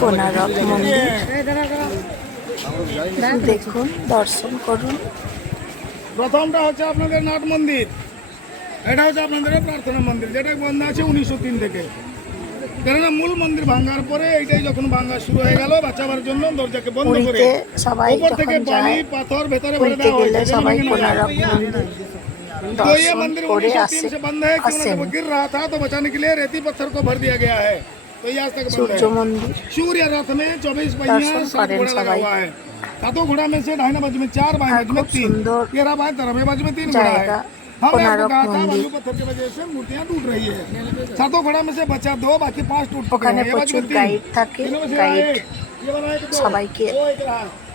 কোনারক মন্দির দেখুন, দর্শন করুন। প্রথমটা হচ্ছে আপনাদের নাট মন্দির, এটা হচ্ছে আপনাদের প্রার্থনা মন্দির, যেটা বন্ধ আছে 1903 থেকে। কেননা মূল মন্দির ভাঙার পরে এইটাই যখন ভাঙা শুরু হয়ে গেল, বাঁচাবার জন্য দরজাকে বন্ধ করে উপর থেকে বালি পাথর ভেতরে ভরে দেওয়া হয়েছে। সবাই কোনারক মন্দির तो ये मंदिर 1903 से बंद है, क्यों ना गिर रहा था तो बचाने के लिए रेती पत्थर को भर दिया गया है, तो ये आज तक बंद है। सूर्य रथ में 24 पहिया 7 घोड़ा लगा हुआ है। 7 घोड़ा में से दाहिने बाजू में 4, बाएं बाजू में 3, ये रहा बाएं तरफ बाजू में 3 घोड़ा है। हमने आपको कहा था बालू पत्थर की वजह से मूर्तियां टूट रही है। 7 घोड़ा में से बचा 2, बाकी 5 टूट चुके हैं। ये बाजू में 3, ये बनाए 2, সবাইকে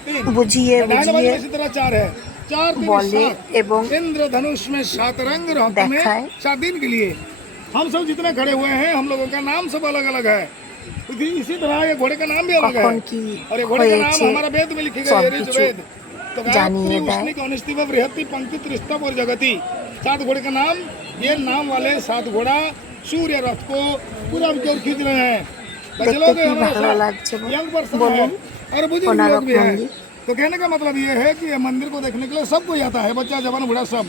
3 বুঝিয়ে বুঝিয়ে इसी तरह 4 है। 4 বলে এবং इंद्रधनुष में 7 रंग रहते में 7 दिन के लिए। हम सब जितने खड़े हुए हैं, हम लोगों का नाम सब अलग अलग है। इसी तरह ये घोड़े का नाम भी अलग है, और ये घोड़े का नाम हमारा वेद में लिखे गए, ऋग्वेद। तो गायत्री, उष्णिक, अनिष्टिव, बृहति, पंक्ति, त्रिस्तव और जगति, 7 घोड़े का नाम। ये नाम वाले 7 घोड़ा सूर्य रथ को पूरा की ओर खींच रहे हैं। यंग पर्सन है और बुजुर्ग लोग भी है। तो कहने का मतलब ये है कि ये मंदिर को देखने के लिए सब कोई आता है, बच्चा जवान बूढ़ा सब।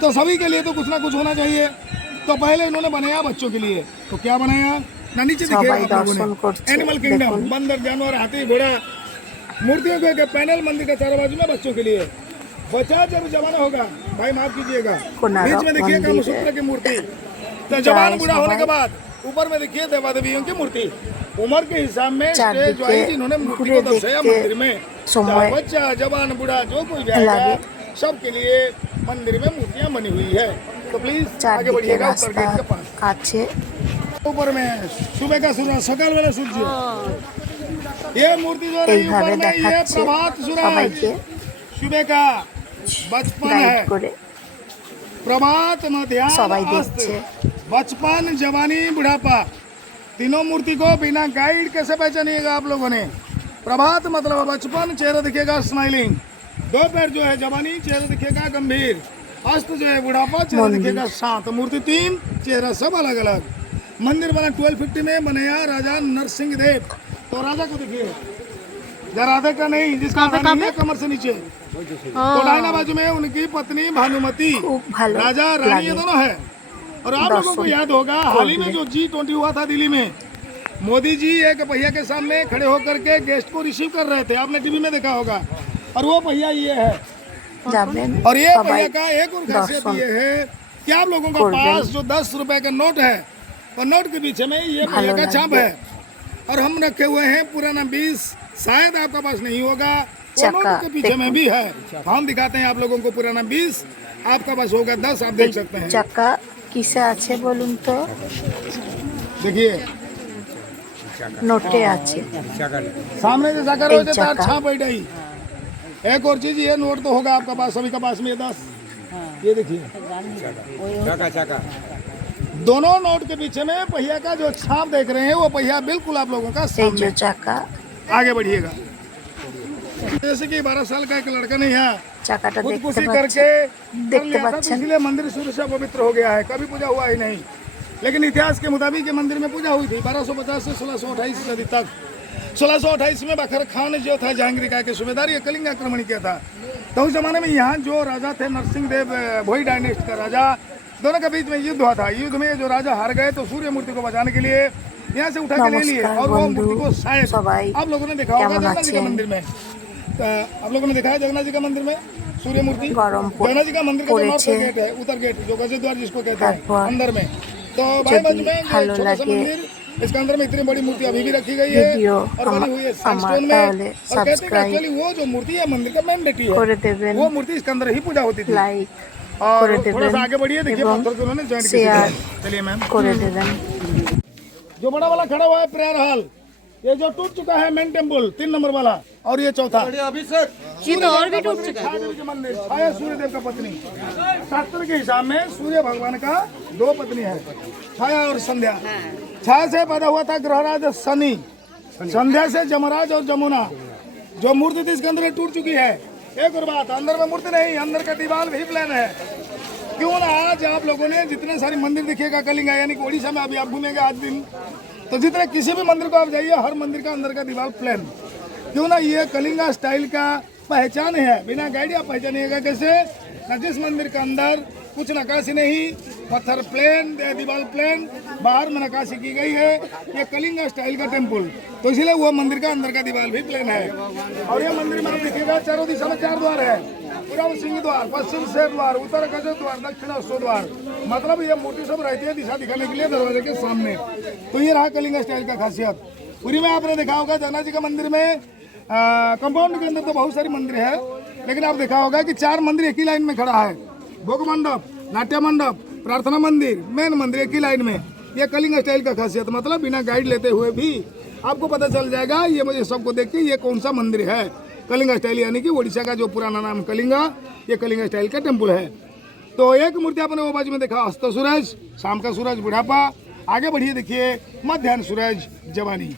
तो सभी के लिए तो कुछ ना कुछ होना चाहिए। तो पहले इन्होंने बनाया बच्चों के लिए, तो क्या बनाया ना, नीचे देखिएगा आप लोगों ने एनिमल किंगडम, बंदर, जानवर, हाथी, घोड़ा, मूर्तियों के पैनल मंदिर के चारों बाजू में बच्चों के लिए। बच्चा जब जवान होगा, भाई माफ कीजिएगा, बीच में देखिए कामसूत्र की मूर्ति। तो जवान बूढ़ा होने के बाद ऊपर में देखिए देवा देवियों की मूर्ति। उम्र के हिसाब में स्टेज वाइज इन्होंने मूर्ति को दर्शाया मंदिर में। बच्चा, जवान, बूढ़ा, जो कोई भी आएगा, सबके लिए मंदिर में मूर्तियां बनी हुई है। तो प्लीज आगे बढ़िएगा उत्तर गेट के पास। ऊपर में सुबह का सूरज, सकाल वाला सूरज, ये मूर्ति जो रही ऊपर में, ये प्रभात सूरज सुबह का बचपन है। प्रभात, मध्याह्न, अस्त, बचपन, जवानी, बुढ़ापा, तीनों मूर्ति को बिना गाइड कैसे पहचानिएगा आप लोगों ने। प्रभात मतलब बचपन, चेहरा दिखेगा स्माइलिंग। दोपहर जो है जवानी, चेहरा दिखेगा गंभीर। अस्त जो है बुढ़ापा, चेहरा दिखेगा शांत। मूर्ति 3, चेहरा सब अलग अलग। मंदिर बना 1250 में बनाया राजा नरसिंह देव। तो राजा को देखिए, राधे का नहीं, जिसका है कमर से नीचे। तो दाहिना बाजू में उनकी पत्नी भानुमति, राजा रानी, ये दोनों है। और आप लोगों को याद होगा हाल ही में जो G20 हुआ था दिल्ली में, मोदी जी एक पहिया के सामने खड़े होकर के गेस्ट को रिसीव कर रहे थे, आपने टीवी में देखा होगा। और वो पहिया ये है, और ये पहिया का एक और खासियत ये है कि आप लोगों के पास जो 10 रुपए का नोट है, और नोट के पीछे में ये पहिया का छाप है। और हम रखे हुए हैं पुराना 20, शायद आपका पास नहीं होगा, वो नोट के पीछे में भी है। हम दिखाते हैं आप लोगों को पुराना 20, आपका पास होगा 10, आप देख सकते हैं। চাকা কিসে আছে বলুন তো? देखिए নোটে আছে, सामने जो चाका रोजे तार छाप बैठा ही। एक और चीज, ये नोट तो होगा आपका पास, सभी का पास में 10, ये देखिए चाका। दोनों नोट के पीछे में पहिया का जो छाप देख रहे हैं, वो पहिया बिल्कुल आप लोगों का सामने। চাকা आगे बढ़िएगा। जैसे कि 12 साल का एक लड़का नहीं है, চাকাটা खुदकुशी करके कर लिया था, तो इसलिए मंदिर शुरू से पवित्र हो गया है, कभी पूजा हुआ ही नहीं। लेकिन इतिहास के मुताबिक ये मंदिर में पूजा हुई थी 1250 से 1628 सदी तक। 1628 में बखर खान जो था जहांगीर के सूबेदार, ये कलिंग आक्रमण किया था। तो उस जमाने में यहाँ जो राजा थे नरसिंह देव, भोई डायनेस्ट का राजा, दोनों के बीच में युद्ध हुआ था। युद्ध में जो राजा हार गए, तो सूर्य मूर्ति को बचाने के लिए यहाँ से उठा के ले लिए, और वो मूर्ति को शायद आप लोगों ने देखा होगा जगन्नाथ जी के मंदिर में। आप लोगों ने देखा है जगन्नाथ जी का मंदिर में सूर्य मूर्ति। जगन्नाथ जी का मंदिर का जो नॉर्थ गेट है, उत्तर गेट, जो गजद्वार जिसको कहते हैं, अंदर में। तो भाई बाजू में छोटा सा मंदिर, इसके अंदर में इतनी बड़ी मूर्ति अभी भी रखी गई है और बनी हुई है सैंडस्टोन में। और कहते हैं कि एक्चुअली वो जो मूर्ति है मंदिर का मेन डेटी है, वो मूर्ति इसके अंदर ही पूजा होती थी। और थोड़ा सा आगे बढ़िए, देखिए पत्थर को उन्होंने ज्वाइन किया। चलिए मैम, जो बड़ा वाला खड़ा हुआ है प्रेयर हॉल, ये जो टूट चुका है मेन टेम्पल 3 नंबर वाला, और ये चौथा ये तो और भी टूट चुका है। मंदिर छाया सूर्य देव का पत्नी, शास्त्र के हिसाब में सूर्य भगवान का 2 पत्नी है, छाया और संध्या। छाया से पैदा हुआ था ग्रहराज शनि, संध्या से जमराज और जमुना। जो मूर्ति थी इसके अंदर टूट चुकी है। एक और बात, अंदर में मूर्ति नहीं, अंदर का दीवार भी प्लान है। क्यों ना आज आप लोगों ने जितने सारे मंदिर दिखेगा कलिंगा, यानी कि ओडिशा में अभी आप घूमेंगे आज दिन, तो जितने किसी भी मंदिर को आप जाइए, हर मंदिर का अंदर का दीवार प्लेन, क्यों ना, ये कलिंगा स्टाइल का पहचान है। बिना गाइड आप पहचानिएगा कैसे ना? जिस मंदिर के अंदर कुछ नक्काशी नहीं, पत्थर प्लेन, दीवार प्लेन, बाहर में नक्काशी की गई है, ये कलिंगा स्टाइल का टेम्पल, तो इसीलिए वो मंदिर का अंदर का दीवार भी प्लेन है। और ये मंदिर में आप देखिएगा चारों दिशा में 4 द्वार है, पूर्व सिंह द्वार, पश्चिम शेर द्वार, उत्तर गज द्वार, दक्षिण अश्व द्वार, मतलब ये मूर्ति सब रहती है दिशा दिखाने के लिए दरवाजे के सामने। तो ये रहा कलिंगा स्टाइल का खासियत। पूरी में आपने देखा होगा जगन्नाथ जी का मंदिर में कंपाउंड के अंदर तो बहुत सारी मंदिर है, लेकिन आप देखा होगा कि 4 मंदिर एक ही लाइन में खड़ा है। भोग मंडप, नाट्य मंडप, प्रार्थना मंदिर, मेन मंदिर एक ही लाइन में। ये कलिंगा स्टाइल का खासियत, मतलब बिना गाइड लेते हुए भी आपको पता चल जाएगा, ये मुझे सबको देख के ये कौन सा मंदिर है। कलिंगा स्टाइल यानी कि ओडिशा का जो पुराना नाम कलिंगा, ये कलिंगा स्टाइल का टेम्पल है। तो एक मूर्ति आपने वो बाजू में देखा अस्त सूरज, शाम का सूरज बुढ़ापा। आगे बढ़िए, देखिए मध्याह्न सूरज जवानी।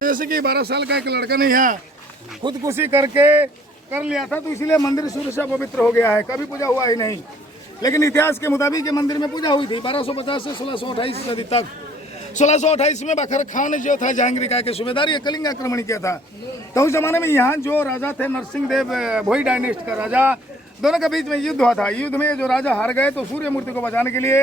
जैसे कि 12 साल का एक लड़का ने यहाँ खुदकुशी करके कर लिया था, तो इसीलिए मंदिर शुरू से पवित्र हो गया है, कभी पूजा हुआ ही नहीं। लेकिन इतिहास के मुताबिक ये मंदिर में पूजा हुई थी 1250 से 1628 सदी तक। 1628 में बखर खान जो था जहांगीर के सूबेदार, ये कलिंग आक्रमण किया था। तो उस जमाने में यहाँ जो राजा थे नरसिंह देव, भोई डायनेस्ट का राजा, दोनों के बीच में युद्ध हुआ था। युद्ध में जो राजा हार गए तो सूर्य मूर्ति को बचाने के लिए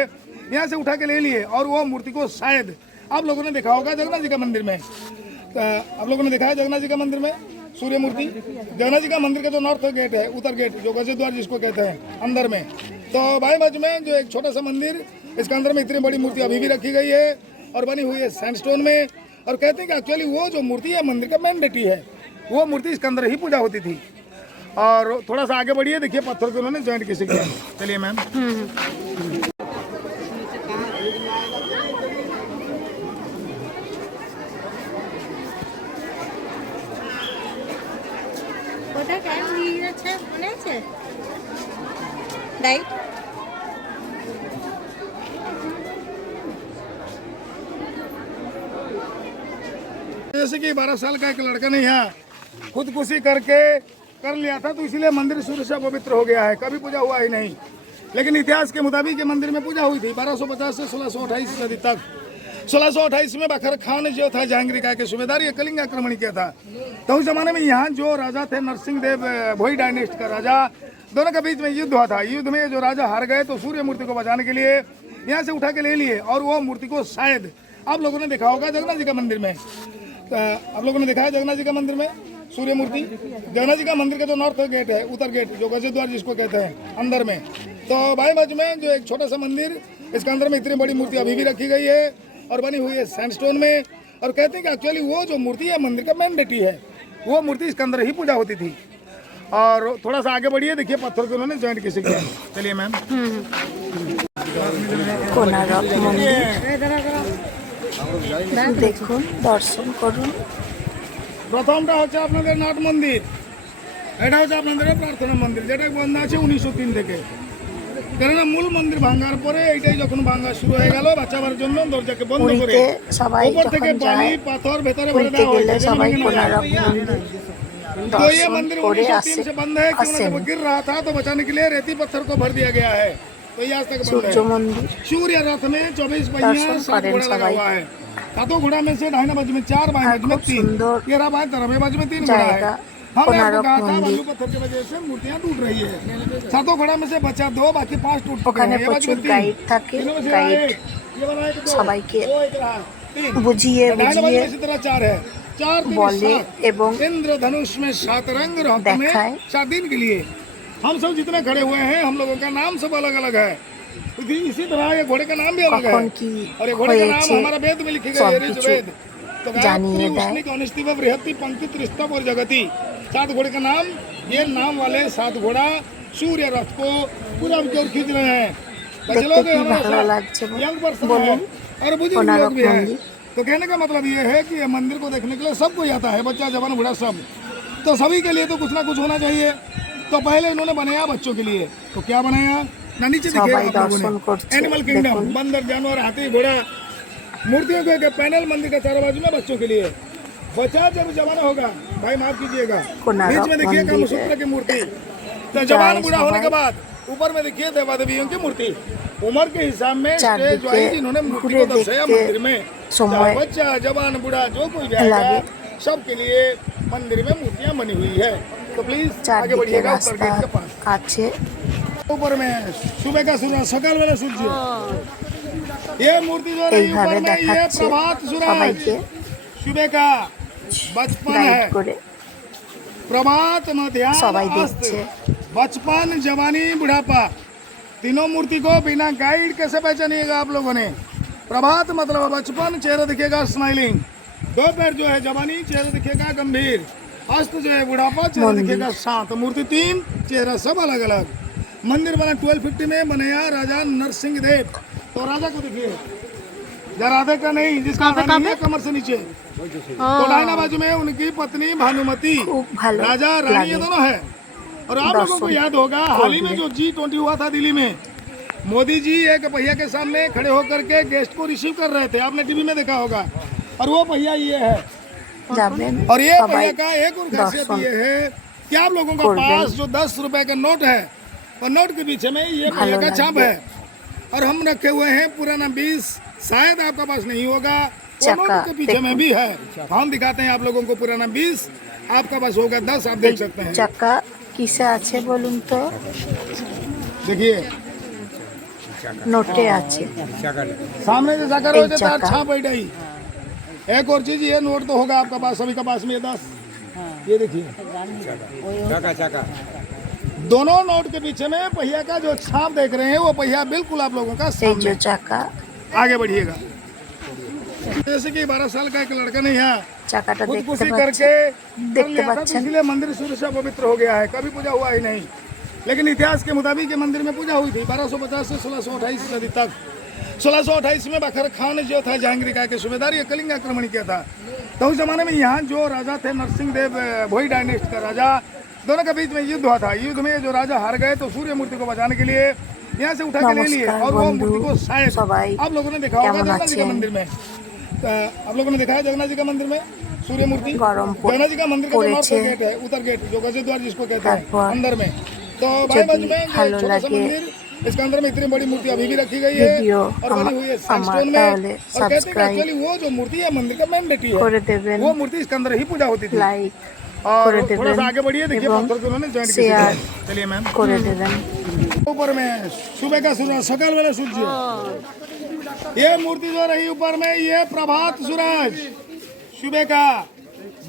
यहाँ से उठा के ले लिए, और वो मूर्ति को शायद आप लोगों ने देखा होगा जगन्नाथ जी का मंदिर में, आप लोगों ने देखा है जगन्नाथ जी का मंदिर में सूर्य मूर्ति। जगन्नाथ जी का मंदिर का जो नॉर्थ गेट है, उत्तर गेट, जो गज द्वार जिसको कहते हैं, अंदर में, तो बाएं बाजू में जो एक छोटा सा मंदिर, इसके अंदर में इतनी बड़ी मूर्ति अभी भी रखी गई है और बनी हुई है सैंडस्टोन में। और कहते हैं कि एक्चुअली वो जो मूर्ति है मंदिर का मेन डेटी है, वो मूर्ति इसके अंदर ही पूजा होती थी। और थोड़ा सा आगे बढ़िए, देखिए पत्थर को उन्होंने ज्वाइंट कैसे किया। चलिए मैम। जैसे कि 12 साल का एक लड़का ने यहाँ खुदकुशी करके कर लिया था, तो इसीलिए मंदिर शुरू से पवित्र हो गया है, कभी पूजा हुआ ही नहीं। लेकिन इतिहास के मुताबिक ये मंदिर में पूजा हुई थी 1250 से 1628 सदी तक। 1628 में बखर खान जो था जहांगीर के सूबेदार, ये कलिंग आक्रमण किया था। तो उस जमाने में यहाँ जो राजा थे नरसिंह देव, भोई डायनेस्ट का राजा, दोनों के बीच में युद्ध हुआ था। युद्ध में जो राजा हार गए तो सूर्य मूर्ति को बचाने के लिए यहाँ से उठा के ले लिए, और वो मूर्ति को शायद आप लोगों ने देखा होगा जगन्नाथ जी का मंदिर में, आप लोगों ने देखा है जगन्नाथ जी का मंदिर में सूर्य मूर्ति। जगन्नाथ जी का मंदिर का जो नॉर्थ गेट है, उत्तर गेट, जो गज द्वार जिसको कहते हैं, अंदर में, तो बाएं बाजू में जो एक छोटा सा मंदिर, इसके अंदर में इतनी बड़ी मूर्ति अभी भी रखी गई है और बनी हुई है सैंडस्टोन में। और कहते हैं कि एक्चुअली वो जो मूर्ति है मंदिर का मेन डेटी है, वो मूर्ति इसके अंदर ही पूजा होती थी। और थोड़ा सा आगे बढ़िए, देखिए पत्थर को उन्होंने ज्वाइंट कैसे किया। चलिए मैम। कोणार्क मंदिर देखुन, दर्शन করুন। প্রথমটা হচ্ছে আপনাদের নাট মন্দির, এটা হচ্ছে আপনাদের প্রার্থনা মন্দির, যেটা বন্ধ আছে 1903 থেকে। কেননা মূল মন্দির ভাঙার পরে এইটাই যখন ভাঙা শুরু হয়ে গেল, বাঁচাবার জন্য দরজাকে বন্ধ করে উপর থেকে বালি পাথর ভেতরে ভরে দেওয়া হয়েছে। तो ये मंदिर 1903 से बंद है, क्यों ना गिर रहा था तो बचाने के लिए रेती पत्थर को भर दिया गया है, तो ये आज तक बंद है। सूर्य रथ में 24 पहिया 7 घोड़ा लगा हुआ है। 7 घोड़ा में से दाहिने बाजू में 4, बाएं बाजू में 3, ये रहा बाएं तरफ बाजू में 3 घोड़ा है। हमने आपको कहा था बालू पत्थर की वजह से मूर्तियां टूट रही है। 7 घोड़ा में से बचा 2, बाकी 5 टूट चुके हैं। ये बाजू में 3, সবাইকে বুঝিয়ে বুঝিয়ে इसी तरह 4 है, 4 বলে এবং इंद्रधनुष में 7 रंग रहते में 7 दिन के लिए। हम सब जितने खड़े हुए हैं, हम लोगों का नाम सब अलग अलग है। इसी तरह ये घोड़े का नाम भी अलग है, और ये घोड़े का नाम हमारा वेद में लिखे गए, ऋग्वेद। तो बृहति पंक्ति त्रिस्तव और जगती, 7 घोड़े का नाम, ये नाम वाले 7 घोड़ा सूर्य रथ को पूरा की ओर खींच रहे हैं। यंग पर्सन है और बुजुर्ग लोग भी है। तो कहने का मतलब ये है कि ये मंदिर को देखने के लिए सबको आता है, बच्चा जवान बूढ़ा सब। तो सभी के लिए तो कुछ ना कुछ होना चाहिए। तो पहले इन्होंने बनाया बच्चों के लिए। तो क्या बनाया ना, नीचे देखिए সবাই आप लोगों দর্শন ने করছে एनिमल किंगडम, দেখুন बंदर, जानवर, हाथी, घोड़ा, मूर्तियों के एक पैनल मंदिर का चारों बाजू में बच्चों के लिए। बच्चा जब जवान होगा, भाई माफ कीजिएगा, कोणार्क बीच में देखिए मंदिर कामसूत्र की मूर्ति, तो जय जवान बूढ़ा होने के सबाई। बाद ऊपर में देखिए देवा देवियों की मूर्ति। उम्र के हिसाब में चारदिके स्टेज वाइज इन्होंने मूर्ति घुरे को दर्शाया देखते मंदिर में। समय चाहे बच्चा, जवान, बूढ़ा जो कोई भी आएगा, लगे। सबके लिए मंदिर में मूर्तियां बनी हुई है। तो प्लीज आगे চারদিকে बढ़िएगा ऊपर রাস্তা गेट के पास। আছে। ऊपर में सुबह का सूरज, सकाल वाला सूर्य, ये मूर्ति जो रही এইভাবে ऊपर में, ये দেখাচ্ছে प्रभात सूरज সবাইকে सुबह का बचपन গাইড है, করে प्रभात मध्याह्न সবাই अस्त, দেখছে। बचपन, जवानी, बुढ़ापा, तीनों मूर्ति को बिना गाइड कैसे पहचानिएगा आप लोगों ने। प्रभात मतलब बचपन, चेहरा दिखेगा स्माइलिंग, दोपहर जो है जवानी, चेहरा दिखेगा गंभीर, अस्त जो है बुढ़ापा, चेहरा मंदिर। दिखेगा शांत। मूर्ति 3, चेहरा सब अलग अलग। मंदिर बना 1250 में बनाया राजा नरसिंह देव। तो राजा को देखिए, या राधे का नहीं, जिसका नहीं है कमर से नीचे, तो डायना बाजू में उनकी पत्नी भानुमति, খুব ভালো राजा रानी ये লাগে दोनों है। और आप लोगों को दर्शन याद होगा हाल ही में जो G20 हुआ था दिल्ली में, मोदी जी एक पहिया के सामने खड़े होकर के गेस्ट को रिसीव कर रहे थे, आपने टीवी में देखा होगा। और वो पहिया ये है, যাবেন और ये সবাই पहिया का एक और खासियत दर्शन ये है कि आप लोगों का করবেন। पास जो 10 रुपए का नोट है, और नोट के पीछे में ये पहिया का ভালো छाप লাগবে। है, और हम रखे हुए हैं पुराना 20, शायद आपका पास नहीं होगा, वो चक्का नोट के पीछे में देखो। भी है। हम दिखाते हैं आप लोगों को पुराना 20, आपका पास होगा 10, आप देख सकते हैं। চাকা কিসে আছে বলুন তো? देखिए নোটে আছে। सामने से जाकर हो एक तार चक्का। छाप बैठ आई। एक और चीज, ये नोट तो होगा आपका पास, सभी का पास में ये 10, ये देखिए दोनों नोट के पीछे में पहिया का जो छाप देख रहे हैं, वो पहिया बिल्कुल आप लोगों का এই যে सामने। চাকা, आगे बढ़िएगा। जैसे कि 12 साल का एक लड़का नहीं है, চাকাটা দেখতে खुदकुशी পাচ্ছেন। करके कर देखते लिया था, तो बच्चन। इसलिए मंदिर शुरू से पवित्र हो गया है, कभी पूजा हुआ ही नहीं। लेकिन इतिहास के मुताबिक ये मंदिर में पूजा हुई थी 1250 से 1628 सदी तक। 1628 में बखर खान जो था जहांगीर का के सूबेदार, ये कलिंग आक्रमण किया था। तो उस जमाने में यहाँ जो राजा थे नरसिंह देव, भोई डायनेस्ट का राजा, दोनों के बीच में युद्ध हुआ था। युद्ध में जो राजा हार गए, तो सूर्य मूर्ति को बचाने के लिए यहाँ से उठा के ले लिए, नमस्कार और वो बंधु, मूर्ति को शायद सबाई आप लोगों ने देखा होगा केमन जगन्नाथ जी के आছেন? मंदिर में। आप लोगों ने देखा है जगन्नाथ जी का मंदिर में सूर्य मूर्ति, गरम जगन्नाथ जी का मंदिर का जो नॉर्थ पड़ेছে। गेट है, उत्तर गेट, जो गजे द्वार जिसको कहते हैं, তারপর अंदर में। तो भाई যদি बाजू में ये ভালো छोटा सा লাগে मंदिर, इसके अंदर में इतनी बड़ी मूर्ति अभी भी रखी गई है, ভিডিও और बनी हुई है আমার सैंडस्टोन में। তাহলে और कहते हैं कि সাবস্ক্রাইব एक्चुअली वो जो मूर्ति है मंदिर का मेन बेटी করে है, দেবেন, वो मूर्ति इसके अंदर ही पूजा होती थी। লাইক और করে थोड़ा देवें सा आगे बढ़िए, देखिए এবং पत्थर को उन्होंने ज्वाइन शेयर किया। चलिए मैम, করে দেবেন। ऊपर में सुबह का सूरज, सकाल वाला सूर्य, ये मूर्ति जो रही ऊपर में, ये प्रभात सूरज सुबह का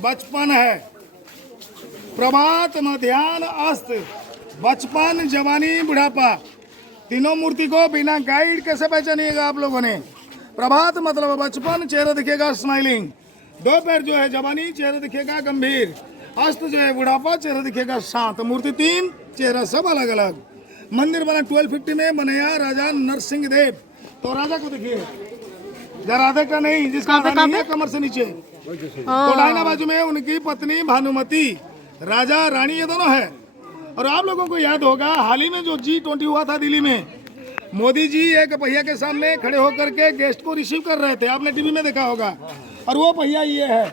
बचपन है, प्रभात मध्याह्न अस्त, बचपन, जवानी, बुढ़ापा, तीनों मूर्ति को बिना गाइड कैसे पहचानिएगा आप लोगों ने। प्रभात मतलब बचपन, चेहरा दिखेगा स्माइलिंग, दोपहर जो है जवानी, चेहरा दिखेगा गंभीर, अस्त जो है बुढ़ापा, चेहरा दिखेगा शांत। मूर्ति 3, चेहरा सब अलग अलग। मंदिर बना 1250 में बनाया राजा नरसिंह देव। तो राजा को देखिए, या राधे का नहीं, जिसका नहीं है कमर से नीचे, तो डायना बाजू में उनकी पत्नी भानुमति, राजा रानी ये दोनों है। और आप लोगों को याद होगा हाल ही में जो G20 हुआ था दिल्ली में, मोदी जी एक पहिया के सामने खड़े होकर के गेस्ट को रिसीव कर रहे थे, आपने टीवी में देखा होगा। और वो पहिया ये है,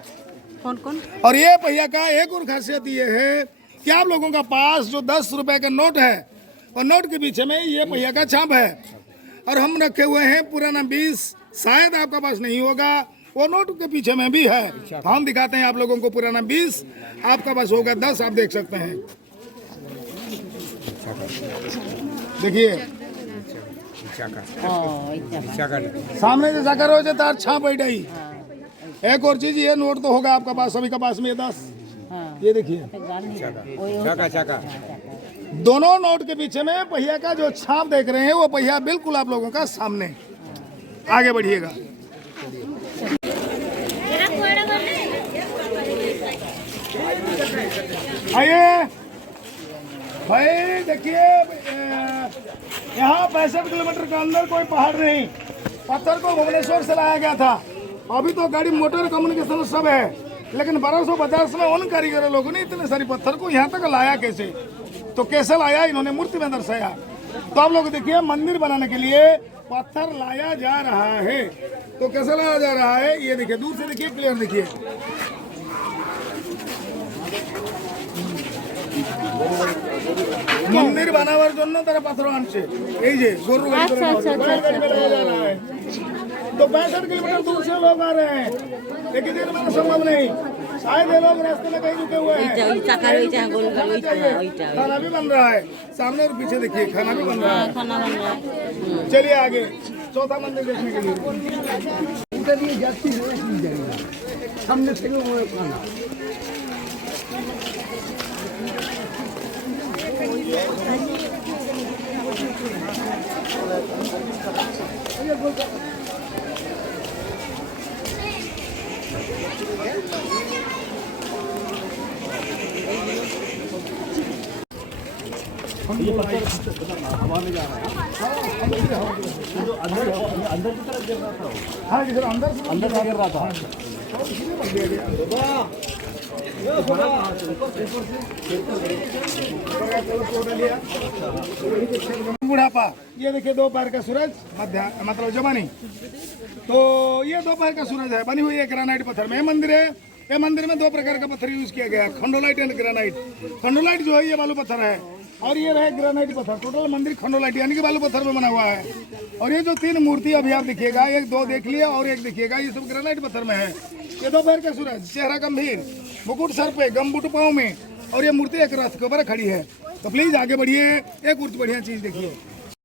कौन कौन? और ये पहिया का एक और खासियत ये है कि आप लोगों का पास जो 10 रुपए का नोट है, और नोट के पीछे में ये पहिया का छाप है, और हम रखे हुए हैं पुराना 20, शायद आपका पास नहीं होगा, वो नोट के पीछे में भी है। हम दिखाते हैं आप लोगों को पुराना 20, आपका पास होगा 10, आप देख सकते हैं। देखिए सामने से जाकर हो तार छाप बैठ आई। एक और चीज, ये नोट तो होगा आपका पास, सभी का पास में ये 10, ये देखिए दोनों नोट के पीछे में पहिया का जो छाप देख रहे हैं, वो पहिया बिल्कुल आप लोगों का सामने। आगे बढ़िएगा। आइए भाई, देखिए यहाँ 65 किलोमीटर के अंदर कोई पहाड़ नहीं, पत्थर को भुवनेश्वर से लाया गया था। अभी तो गाड़ी मोटर कम्युनिकेशन सब है, लेकिन 1250 में उन कारीगर लोगों ने इतने सारी पत्थर को यहाँ तक लाया कैसे? तो कैसे लाया, इन्होंने मूर्ति में दर्शाया। तो आप लोग देखिए, मंदिर बनाने के लिए पत्थर लाया जा रहा है। तो कैसे लाया जा रहा है ये देखिए, दूर से देखिए, क्लियर देखिए। मंदिर बनावर জন্য তারা পাথর আনছে, এই যে গরু গাড়ি लगाया जा रहा है। तो 65 किलोमीटर दूर से लोग आ रहे हैं, लेकिन दिन में संभव नहीं, शायद ये लोग रास्ते में कहीं रुके हुए हैं। खाना भी बन रहा है सामने और पीछे देखिए, खाना भी बन रहा है। चलिए आगे चौथा मंदिर देखने के लिए। सामने से हवा में जा रहा है, अंदर की तरफ गिर रहा था। हाँ, अंदर से गिर रहा था। बुढ़ापा, ये देखिए दोपहर का सूरज, मध्य मतलब जवानी। तो ये दोपहर का सूरज है, बनी हुई है ग्रेनाइट पत्थर में। मंदिर है, ये मंदिर में दो प्रकार का पत्थर यूज किया गया है, खंडोलाइट एंड ग्रेनाइट। खंडोलाइट जो है ये बालू पत्थर है, और ये रहे ग्रेनाइट पत्थर। टोटल मंदिर खंडोलाइट यानी कि बालू पत्थर में बना हुआ है। और ये जो 3 मूर्ति अभी आप देखिएगा, एक दो देख लिया और एक देखिएगा, ये सब ग्रेनाइट पत्थर में है। ये दोपहर का सूरज, चेहरा गंभीर, मुकुट सर पे, गमबुट पाँव में, और ये मूर्ति एक रथ के ऊपर खड़ी है। तो प्लीज आगे बढ़िए, एक और बढ़िया चीज देखिए।